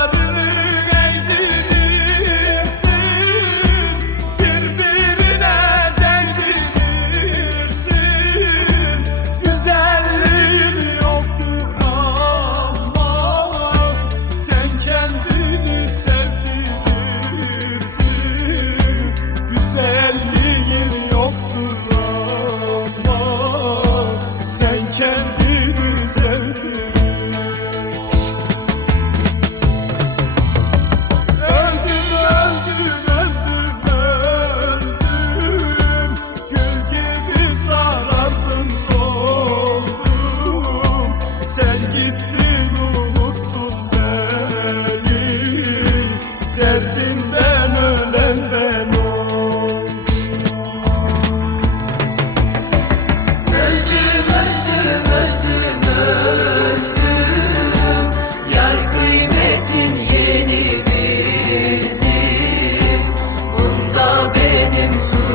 ömrünü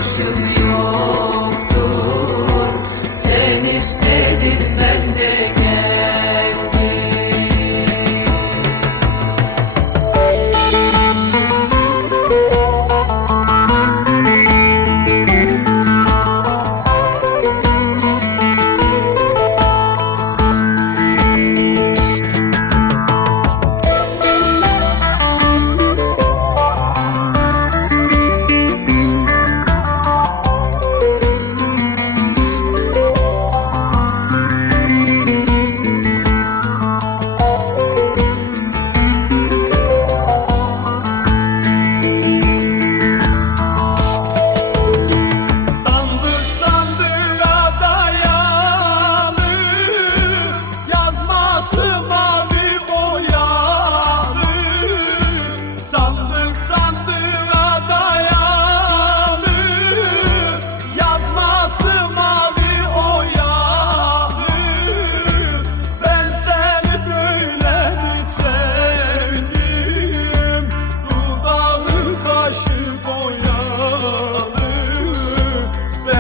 to me.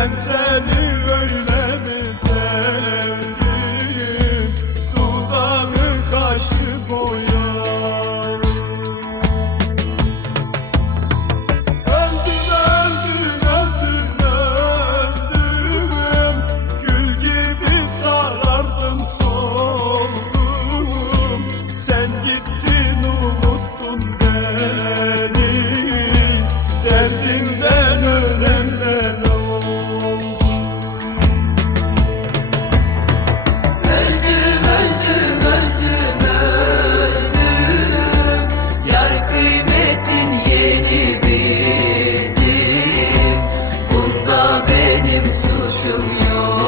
Ben seni öyle mi sevdim? Dudağını kaşlı boya Öldüm öldüm öldüm sarardım soldum Sen gittin unuttun beni. Derdin başım